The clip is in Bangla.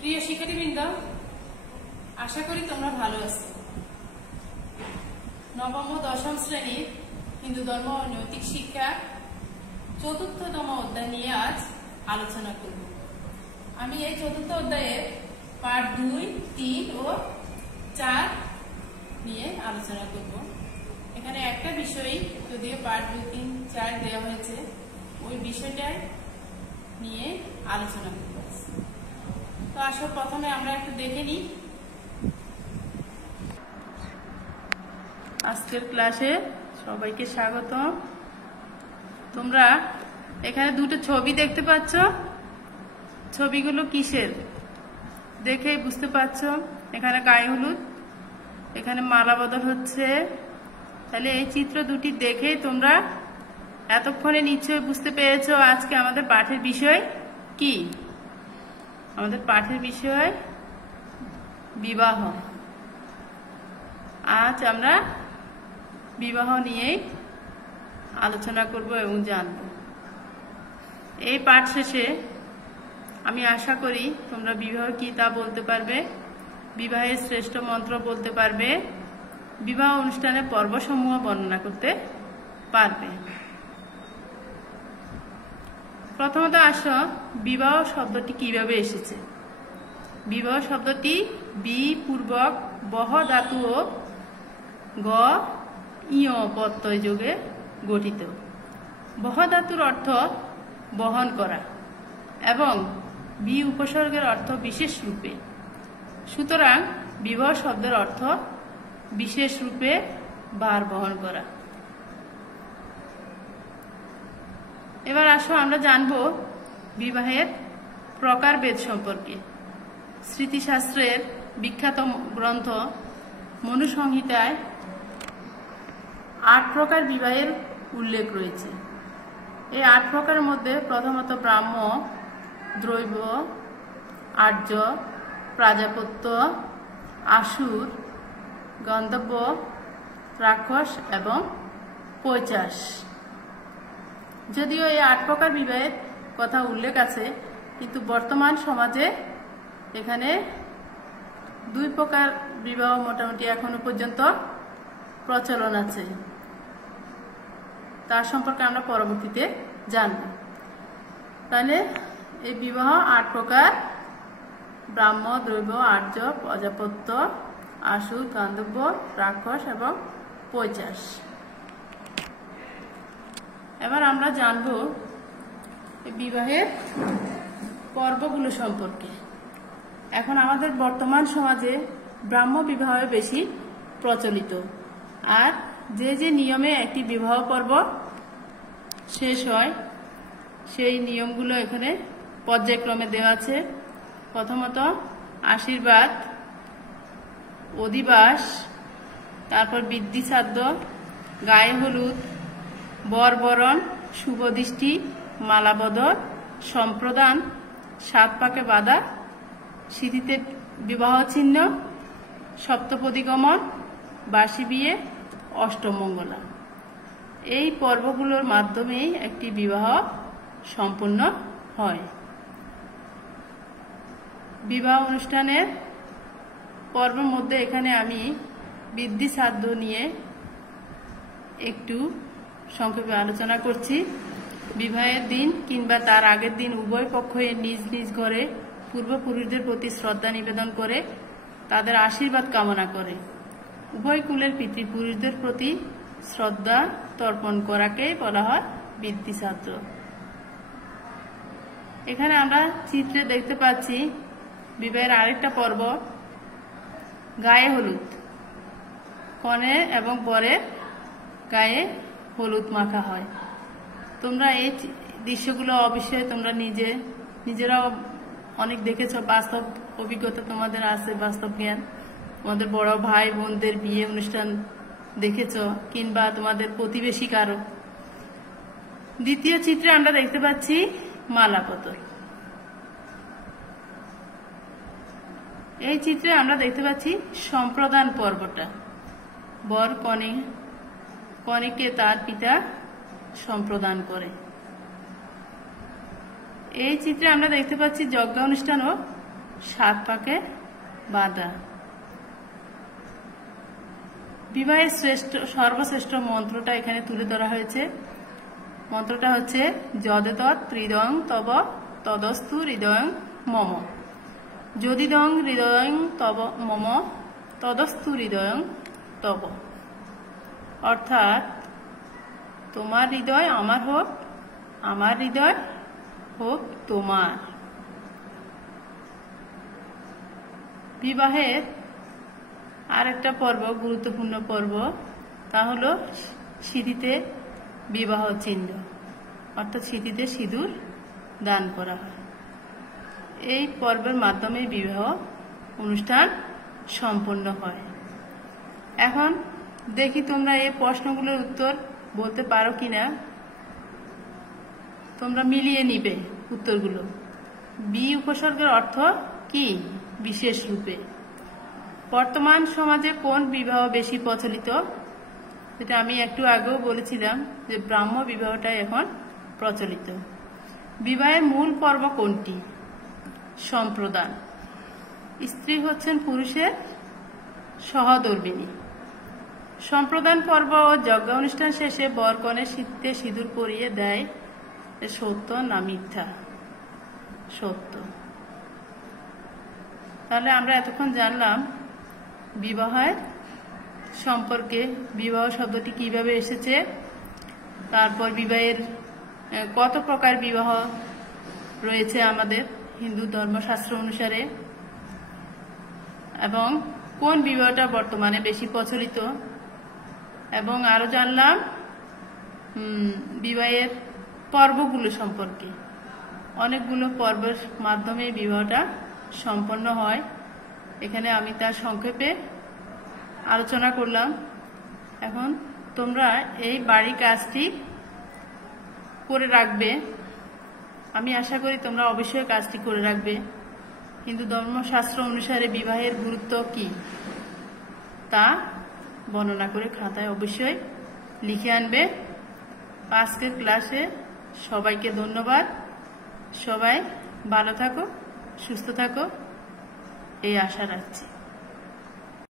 প্রিয় শিক্ষার্থীবৃন্দ, আশা করি তোমরা ভালো আছো। নবম ও দশম শ্রেণীর হিন্দু ধর্ম ও নৈতিক শিক্ষা ৪র্থতম অধ্যায় নিয়ে আজ আলোচনা করব। আমি এই ৪র্থ অধ্যায়ের পার্ট ২, ৩ ও ৪ নিয়ে আলোচনা করব। এখানে একটা বিষয়, যদিও পার্ট ২, ৩, ৪ দেওয়া হয়েছে, ওই বিষয়টা নিয়ে আলোচনা করব। তো আসো প্রথমে আমরা একটু দেখে নিই আজকের ক্লাসে। সবাইকে স্বাগত। তোমরা এখানে দুটো ছবি দেখতে পাচ্ছ। ছবিগুলো কিসের দেখেই বুঝতে পারছ। এখানে গায়ে হলুদ, এখানে মালা বদল হচ্ছে। তাহলে এই চিত্র দুটি দেখেই তোমরা এতক্ষণে নিশ্চয়ই বুঝতে পেরেছো আজকে আমাদের পাঠের বিষয় কি। আমাদের পাঠের বিষয় বিবাহ। আজ আমরা বিবাহ নিয়েই আলোচনা করব এবং জানব। এই পাঠ শেষে আমি আশা করি তোমরা বিবাহ কি তা বলতে পারবে, বিবাহের শ্রেষ্ঠ মন্ত্র বলতে পারবে, বিবাহ অনুষ্ঠানের পর্বসমূহ বর্ণনা করতে পারবে। প্রথমত আসো, বিবাহ শব্দটি কিভাবে এসেছে। বিবাহ শব্দটি বি পূর্বক বহ ধাতু ও গ ইয় প্রত্যয় যোগে গঠিত। বহ ধাতুর অর্থ বহন করা এবং বি উপসর্গের অর্থ বিশেষ রূপে। সুতরাং বিবাহ শব্দের অর্থ বিশেষ রূপে ভার বহন করা। এবার আসো আমরা জানব বিবাহের প্রকারভেদ সম্পর্কে। স্মৃতিশাস্ত্রের বিখ্যাত গ্রন্থ মনুসংহিতায় ৮ প্রকার বিবাহের উল্লেখ রয়েছে। এই ৮ প্রকারের মধ্যে প্রথমত ব্রাহ্ম, দ্রৈব, আর্য, প্রাজাপত্য, আসুর, গন্ধর্ব, রাক্ষস এবং পৈশাচ। যদিও এই ৮ প্রকার বিবাহের কথা উল্লেখ আছে, কিন্তু বর্তমান সমাজে এখানে ২ প্রকার বিবাহ মোটামুটি এখনো পর্যন্ত প্রচলন আছে। তার সম্পর্কে আমরা পরবর্তীতে জানব। তাহলে এই বিবাহ ৮ প্রকার: ব্রাহ্ম, দ্রৈব, আর্য, প্রজাপত্য, আসুর, গন্ধর্ব, রাক্ষস এবং পৈশাচ। এবার আমরা জানব বিবাহের পর্বগুলো সম্পর্কে। এখন আমাদের বর্তমান সমাজে ব্রাহ্ম বিবাহ বেশি প্রচলিত, আর যে যে নিয়মে একটি বিবাহ পর্ব শেষ হয় সেই নিয়মগুলো এখানে পর্যায়ক্রমে দেওয়া আছে। প্রথমত আশীর্বাদ, অধিবাস, তারপর বৃদ্ধি শ্রাদ্ধ, গায়ে হলুদ, বরবরণ, শুভদৃষ্টি, মালাবদল, সম্প্রদান, ৭ পাকে বাঁধা, সিঁথিতে বিবাহ চিহ্ন, সপ্তপদীগমন, বাসি বিয়ে, অষ্টমঙ্গলা। এই পর্বগুলোর মাধ্যমেই একটি বিবাহ সম্পূর্ণ হয়। বিবাহ অনুষ্ঠানের পর্বের মধ্যে এখানে আমি বৃদ্ধি শ্রাদ্ধ নিয়ে একটু সংক্ষেপে আলোচনা করছি। বিবাহের দিন কিংবা তার আগের দিন উভয় পক্ষই নিজ নিজ ঘরে পূর্বপুরুষদের প্রতি শ্রদ্ধা নিবেদন করে তাদের আশীর্বাদ কামনা করে। উভয় কুলের পিতৃপুরুষদের প্রতি শ্রদ্ধা তর্পণ করাকেই বলা হয় বৃদ্ধি শ্রাদ্ধ। এখানে আমরা চিত্রে দেখতে পাচ্ছি বিবাহের আরেকটা পর্ব, গায়ে হলুদ। কনে এবং বরের গায়ে হলুদ মাখা হয়। তোমরা এই দৃশ্যগুলো অবশ্যই তোমরা নিজেরাও অনেক দেখেছ, বাস্তব অভিজ্ঞতা তোমাদের আছে, বাস্তব জ্ঞান। তোমাদের বড় ভাই বোনদের বিয়ে অনুষ্ঠান দেখেছ, কিংবা তোমাদের প্রতিবেশী কারো। দ্বিতীয় চিত্রে আমরা দেখতে পাচ্ছি মালা বদল। এই চিত্রে আমরা দেখতে পাচ্ছি সম্প্রদান পর্বটা। বর কনেকে তার পিতা সম্প্রদান করে। এই চিত্রে আমরা দেখতে পাচ্ছি যজ্ঞ অনুষ্ঠান ও সাত পাকে বাঁধা। বিবাহের সর্বশ্রেষ্ঠ মন্ত্রটা এখানে তুলে ধরা হয়েছে। মন্ত্রটা হচ্ছে যদেতৎ হৃদয়ং তব তদস্তু হৃদয়ং মম, যদিদং হৃদয়ং তব মম তদস্তু হৃদয়ং তব। অর্থাৎ তোমার হৃদয় আমার হোক, আমার হৃদয় হোক তোমার। বিবাহের আরেকটা পর্ব, গুরুত্বপূর্ণ পর্ব, তা হলো সিঁথিতে বিবাহ চিহ্ন, অর্থাৎ সিঁথিতে সিঁদুর দান করা হয়। এই পর্বের মাধ্যমে বিবাহ অনুষ্ঠান সম্পন্ন হয়। এখন দেখি তোমরা এই প্রশ্নগুলোর উত্তর বলতে পারো কিনা। তোমরা মিলিয়ে নিবে উত্তরগুলো। বি উপসর্গের অর্থ কি? বিশেষ রূপে। বর্তমান সমাজে কোন বিবাহ বেশি প্রচলিত? যেটা আমি একটু আগেও বলেছিলাম যে ব্রাহ্ম বিবাহটাই এখন প্রচলিত। বিবাহের মূল পর্ব কোনটি? সম্প্রদান। স্ত্রী হচ্ছেন পুরুষের সহধর্মিণী। সম্প্রদান পর্ব ও যজ্ঞ অনুষ্ঠান শেষে বর কনের সিঁথিতে সিঁদুর পরিয়ে দেয়, সত্য না মিথ্যা? সত্য। তাহলে আমরা এতক্ষণ জানলাম বিবাহের সম্পর্কে, বিবাহ শব্দটি কিভাবে এসেছে, তারপর বিবাহের কত প্রকার বিবাহ রয়েছে আমাদের হিন্দু ধর্মশাস্ত্র অনুসারে, এবং কোন বিবাহটা বর্তমানে বেশি প্রচলিত, এবং আরো জানলাম বিবাহের পর্বগুলো সম্পর্কে। অনেকগুলো পর্বের মাধ্যমে বিবাহটা সম্পন্ন হয়। এখানে আমি তার সংক্ষেপে আলোচনা করলাম। এখন তোমরা এই বাড়ি কাজটি করে রাখবে। আমি আশা করি তোমরা অবশ্যই কাজটি করে রাখবে। হিন্দু ধর্মশাস্ত্র অনুসারে বিবাহের গুরুত্ব কি তা বর্ণনা করে খাতায় অবশ্যই লিখে আনবে। আজকের ক্লাসে সবাইকে ধন্যবাদ। সবাই ভালো থাকো, সুস্থ থাকো, এই আশা রাখছি।